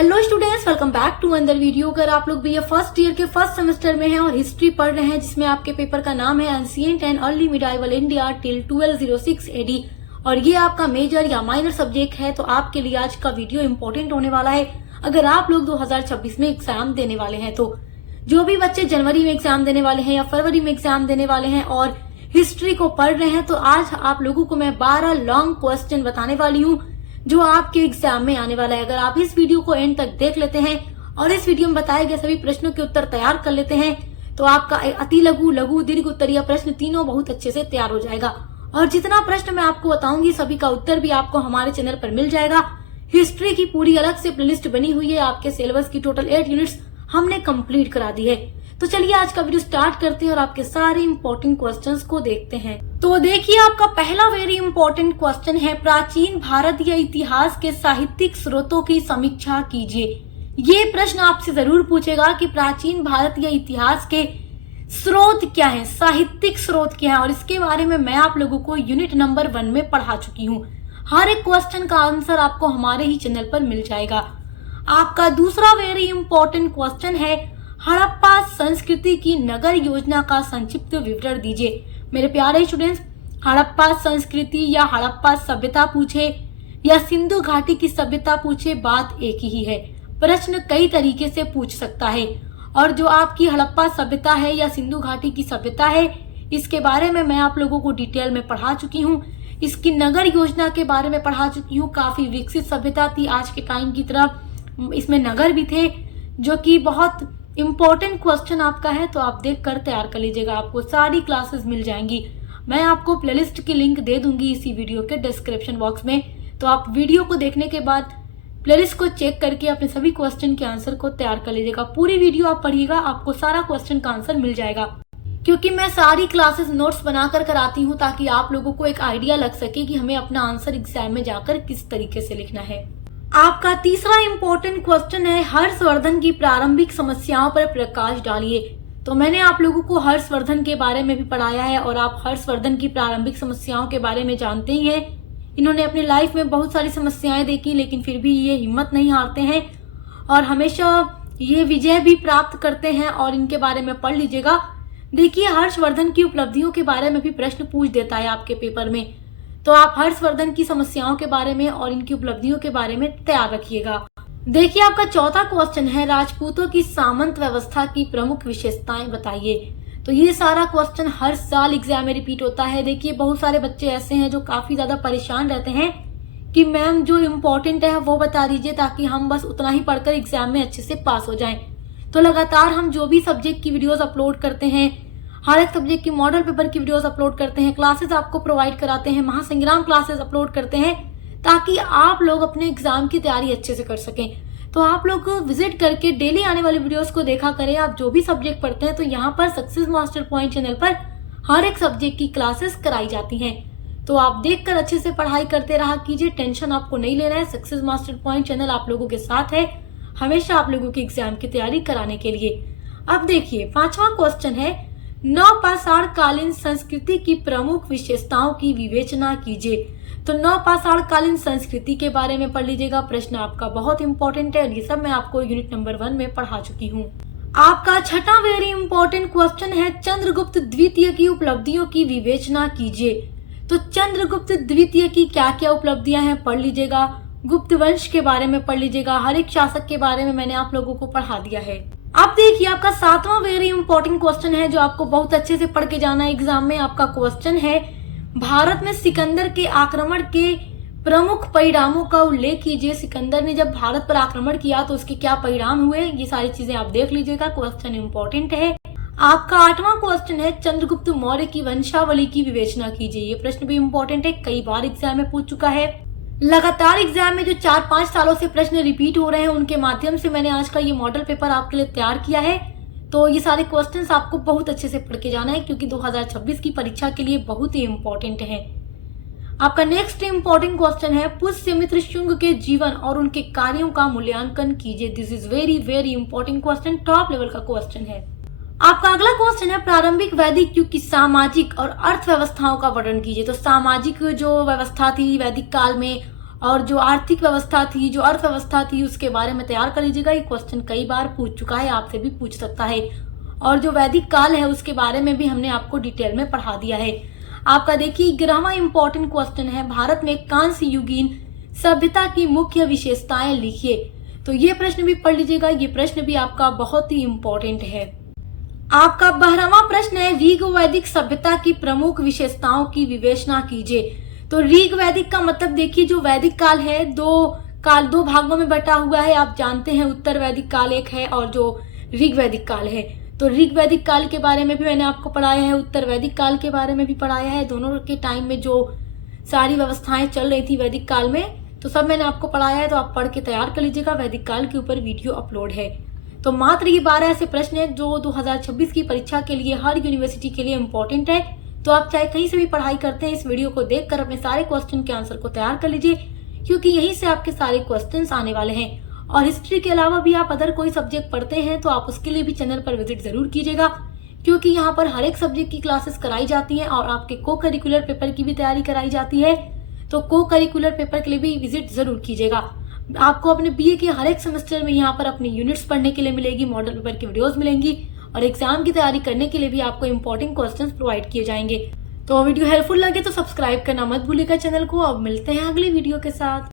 Hello students, welcome back to another video. अगर आप लोग भी ये फर्स्ट ईयर के फर्स्ट सेमेस्टर में हैं और हिस्ट्री पढ़ रहे हैं जिसमें आपके पेपर का नाम है ancient and early medieval India till 1206 AD और ये आपका मेजर या माइनर सब्जेक्ट है, तो आपके लिए आज का वीडियो इम्पोर्टेंट होने वाला है। अगर आप लोग 2026 में एग्जाम देने वाले हैं तो जो भी बच्चे जनवरी में एग्जाम देने वाले हैं या फरवरी में एग्जाम देने वाले हैं और हिस्ट्री को पढ़ रहे हैं, तो आज आप लोगों को मैं 12 लॉन्ग क्वेश्चन बताने वाली हूँ जो आपके एग्जाम में आने वाला है। अगर आप इस वीडियो को एंड तक देख लेते हैं और इस वीडियो में बताए गए सभी प्रश्नों के उत्तर तैयार कर लेते हैं तो आपका अति लघु, लघु, दीर्घ उत्तरीय प्रश्न तीनों बहुत अच्छे से तैयार हो जाएगा। और जितना प्रश्न मैं आपको बताऊंगी सभी का उत्तर भी आपको हमारे चैनल पर मिल जाएगा। हिस्ट्री की पूरी अलग से प्लेलिस्ट बनी हुई है, आपके सिलेबस की टोटल 8 यूनिट्स हमने कंप्लीट करा दी है। तो चलिए आज का वीडियो स्टार्ट करते हैं और आपके सारे इंपॉर्टेंट क्वेश्चंस को देखते हैं। तो देखिए आपका पहला वेरी इंपॉर्टेंट क्वेश्चन है, प्राचीन भारत या इतिहास के साहित्यिक स्रोतों की समीक्षा कीजिए। ये प्रश्न आपसे जरूर पूछेगा कि प्राचीन भारत या इतिहास के स्रोत क्या है, साहित्यिक स्रोत क्या है, और इसके बारे में मैं आप लोगों को यूनिट नंबर 1 में पढ़ा चुकी हूँ। हर एक क्वेश्चन का आंसर आपको हमारे ही चैनल पर मिल जाएगा। आपका दूसरा वेरी इंपॉर्टेंट क्वेश्चन है, हड़प्पा संस्कृति की नगर योजना का संक्षिप्त विवरण दीजिए। मेरे प्यारे स्टूडेंट्स, हड़प्पा संस्कृति या हड़प्पा सभ्यता पूछे या सिंधु घाटी की सभ्यता पूछे, बात एक ही है। प्रश्न कई तरीके से पूछ सकता है और जो आपकी हड़प्पा सभ्यता है या सिंधु घाटी की सभ्यता है, इसके बारे में मैं आप लोगों को डिटेल में पढ़ा चुकी हूँ। इसकी नगर योजना के बारे में पढ़ा चुकी हूँ। काफी विकसित सभ्यता थी आज के टाइम की तरह, इसमें नगर भी थे, जो कि बहुत इम्पोर्टेंट क्वेश्चन आपका है, तो आप देख कर तैयार कर लीजिएगा। आपको सारी क्लासेस मिल जाएंगी। मैं आपको प्लेलिस्ट की लिंक दे दूंगी इसी वीडियो के डिस्क्रिप्शन बॉक्स में, तो आप वीडियो को देखने के बाद प्लेलिस्ट को चेक करके अपने सभी क्वेश्चन के आंसर को तैयार कर लीजिएगा। पूरी वीडियो आप पढ़िएगा, आपको सारा क्वेश्चन का आंसर मिल जाएगा, क्योंकि मैं सारी क्लासेस नोट्स बनाकर कराती हूँ ताकि आप लोगों को एक आइडिया लग सके कि हमें अपना आंसर एग्जाम में जाकर किस तरीके से लिखना है। आपका तीसरा इंपॉर्टेंट क्वेश्चन है, हर्षवर्धन की प्रारंभिक समस्याओं पर प्रकाश डालिए। तो मैंने आप लोगों को हर्षवर्धन के बारे में भी पढ़ाया है और आप हर्षवर्धन की प्रारंभिक समस्याओं के बारे में जानते ही हैं। इन्होंने अपनी लाइफ में बहुत सारी समस्याएं देखी, लेकिन फिर भी ये हिम्मत नहीं हारते हैं और हमेशा ये विजय भी प्राप्त करते हैं, और इनके बारे में पढ़ लीजिएगा। देखिए, हर्षवर्धन की उपलब्धियों के बारे में भी प्रश्न पूछ देता है आपके पेपर में, तो आप हर्षवर्धन की समस्याओं के बारे में और इनकी उपलब्धियों के बारे में तैयार रखिएगा। देखिए आपका चौथा क्वेश्चन है, राजपूतों की सामंत व्यवस्था की प्रमुख विशेषताएं बताइए। तो ये सारा क्वेश्चन हर साल एग्जाम में रिपीट होता है। देखिए, बहुत सारे बच्चे ऐसे हैं जो काफी ज्यादा परेशान रहते हैं कि मैम जो इम्पोर्टेंट है वो बता दीजिए ताकि हम बस उतना ही पढ़कर एग्जाम में अच्छे से पास हो जाएं। तो लगातार हम जो भी सब्जेक्ट की वीडियोस अपलोड करते हैं, हर एक सब्जेक्ट की मॉडल पेपर की वीडियोस अपलोड करते हैं, क्लासेस आपको प्रोवाइड कराते हैं, महासंग्राम क्लासेस अपलोड करते हैं ताकि आप लोग अपने एग्जाम की तैयारी अच्छे से कर सकें। तो आप लोग विजिट करके डेली आने वाली वीडियोस को देखा करें। आप जो भी सब्जेक्ट पढ़ते हैं तो यहाँ पर सक्सेस मास्टर पॉइंट चैनल पर हर एक सब्जेक्ट की क्लासेस कराई जाती हैं, तो आप देखकर अच्छे से पढ़ाई करते रहा कीजिए। टेंशन आपको नहीं लेना है, सक्सेस मास्टर पॉइंट चैनल आप लोगों के साथ है हमेशा आप लोगों की एग्जाम की तैयारी कराने के लिए। अब देखिए, पांचवा क्वेश्चन है, नवपाषाण कालीन संस्कृति की प्रमुख विशेषताओं की विवेचना कीजिए। तो नवपाषाण कालीन संस्कृति के बारे में पढ़ लीजिएगा। प्रश्न आपका बहुत इंपॉर्टेंट है और ये सब मैं आपको यूनिट नंबर 1 में पढ़ा चुकी हूँ। आपका छठा वेरी इंपॉर्टेंट क्वेश्चन है, चंद्रगुप्त द्वितीय की उपलब्धियों की विवेचना कीजिए। तो चंद्रगुप्त द्वितीय की क्या क्या उपलब्धियां हैं पढ़ लीजिएगा। गुप्त वंश के बारे में पढ़ लीजिएगा। हर एक शासक के बारे में मैंने आप लोगों को पढ़ा दिया है। अब देखिए, आपका सातवां वेरी इंपॉर्टेंट क्वेश्चन है जो आपको बहुत अच्छे से पढ़ के जाना है एग्जाम में। आपका क्वेश्चन है, भारत में सिकंदर के आक्रमण के प्रमुख परिणामों का उल्लेख कीजिए। सिकंदर ने जब भारत पर आक्रमण किया तो उसके क्या परिणाम हुए, ये सारी चीजें आप देख लीजिएगा। क्वेश्चन इंपॉर्टेंट है। आपका आठवां क्वेश्चन है, चंद्रगुप्त मौर्य की वंशावली की विवेचना कीजिए। ये प्रश्न भी इंपॉर्टेंट है, कई बार एग्जाम में पूछ चुका है। लगातार एग्जाम में जो 4-5 सालों से प्रश्न रिपीट हो रहे हैं उनके माध्यम से मैंने आज का ये मॉडल पेपर आपके लिए तैयार किया है। तो ये सारे क्वेश्चंस आपको बहुत अच्छे से पढ़ के जाना है, क्योंकि 2026 की परीक्षा के लिए बहुत ही इम्पोर्टेंट है। आपका नेक्स्ट इम्पोर्टेंट क्वेश्चन है, पुष्यमित्र शुंग के जीवन और उनके कार्यों का मूल्यांकन कीजिए। This is very very important question, top level का क्वेश्चन है। आपका अगला क्वेश्चन है, प्रारंभिक वैदिक युग की सामाजिक और अर्थव्यवस्थाओं का वर्णन कीजिए। तो सामाजिक जो व्यवस्था थी वैदिक काल में और जो आर्थिक व्यवस्था थी, जो अर्थव्यवस्था थी, उसके बारे में तैयार कर लीजिएगा। ये क्वेश्चन कई बार पूछ चुका है, आपसे भी पूछ सकता है। और जो वैदिक काल है उसके बारे में भी हमने आपको डिटेल में पढ़ा दिया है। आपका देखिए 11वां इंपॉर्टेंट क्वेश्चन है, भारत में कांस्य युगीन सभ्यता की मुख्य विशेषताएं लिखिए। तो ये प्रश्न भी पढ़ लीजिएगा, ये प्रश्न भी आपका बहुत ही इंपॉर्टेंट है। आपका 12वां प्रश्न है, ऋग वैदिक सभ्यता की प्रमुख विशेषताओं की विवेचना कीजिए। तो ऋग वैदिक का मतलब देखिए, जो वैदिक काल है दो भागों में बटा हुआ है। आप जानते हैं उत्तर वैदिक काल एक है और जो ऋग वैदिक काल है। तो ऋग वैदिक काल के बारे में भी मैंने आपको पढ़ाया है, उत्तर वैदिक काल के बारे में भी पढ़ाया है। दोनों के टाइम में जो सारी व्यवस्थाएं चल रही थी वैदिक काल में, तो सब मैंने आपको पढ़ाया है। तो आप पढ़ के तैयार कर लीजिएगा, वैदिक काल के ऊपर वीडियो अपलोड है। तो मात्र ये 12 ऐसे प्रश्न है जो 2026 की परीक्षा के लिए हर यूनिवर्सिटी के लिए इम्पोर्टेंट है। तो आप चाहे कहीं से भी पढ़ाई करते हैं, इस वीडियो को देखकर अपने सारे क्वेश्चन के आंसर को तैयार कर लीजिए, क्योंकि यहीं से आपके सारे क्वेश्चंस आने वाले हैं। और हिस्ट्री के अलावा भी आप अदर कोई सब्जेक्ट पढ़ते हैं तो आप उसके लिए भी चैनल पर विजिट जरूर कीजिएगा, क्योंकि यहाँ पर हर एक सब्जेक्ट की क्लासेस कराई जाती हैं और आपके को करिकुलर पेपर की भी तैयारी कराई जाती है। तो को करिकुलर पेपर के लिए भी विजिट जरूर कीजिएगा। आपको अपने बीए के हर एक सेमेस्टर में यहाँ पर अपनी यूनिट्स पढ़ने के लिए मिलेगी, मॉडल पेपर की वीडियोस मिलेंगी और एग्जाम की तैयारी करने के लिए भी आपको इंपॉर्टेंट क्वेश्चंस प्रोवाइड किए जाएंगे। तो वीडियो हेल्पफुल लगे तो सब्सक्राइब करना मत भूलिएगा चैनल को। अब मिलते हैं अगली वीडियो के साथ।